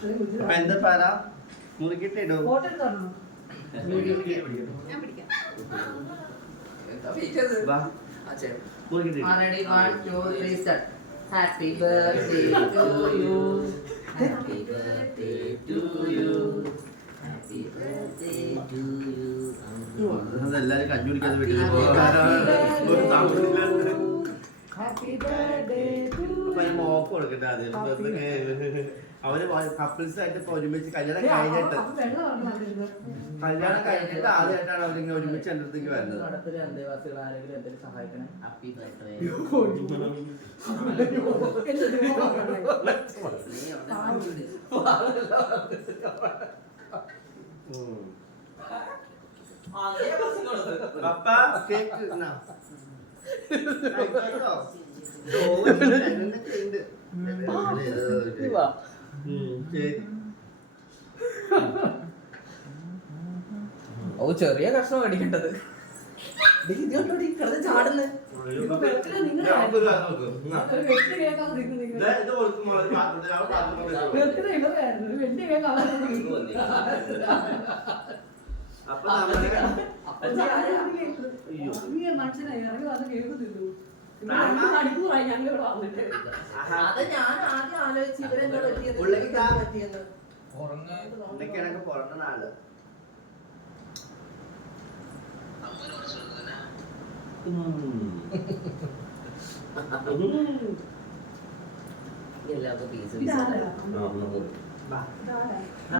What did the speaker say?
അപ്പൊ എന്താ പറ മുറിക്കിട്ടിടോ Happy birthday to you. Happy birthday to you. Happy birthday to you. അതെല്ലാരും കഞ്ഞി കുടിക്കാതെ വീട്ടിൽ Happy birthday to you. Mock കൊടുക്കട്ടെ ആദ്യം അവര് കപ്പിൾസ് ആയിട്ട് ഇപ്പൊ ഒരുമിച്ച് കല്യാണം കഴിഞ്ഞിട്ട് ആദ്യമായിട്ടാണ് അവരിങ്ങനെ ഒരുമിച്ച് എന്റെ അടുത്തേക്ക് വരുന്നത്. അന്തേവാസികൾ ആരെങ്കിലും എന്തെങ്കിലും സഹായിക്കണേ. Happy birthday. പപ്പ കേക്ക് ഓ ചെറിയ കഷ്ണം മേടിക്കേണ്ടത് ചാടുന്നു. മനസ്സിലായി ഇറങ്ങി വന്ന് കേൾക്കുന്നില്ലു. അത് ഞാൻ ആദ്യം ആലോചിച്ച് ഇവരെന്നോട് പറ്റിയെന്ന്. പുറന്ന നാള് എല്ലാവർക്കും പീസ് ഇതാരാ?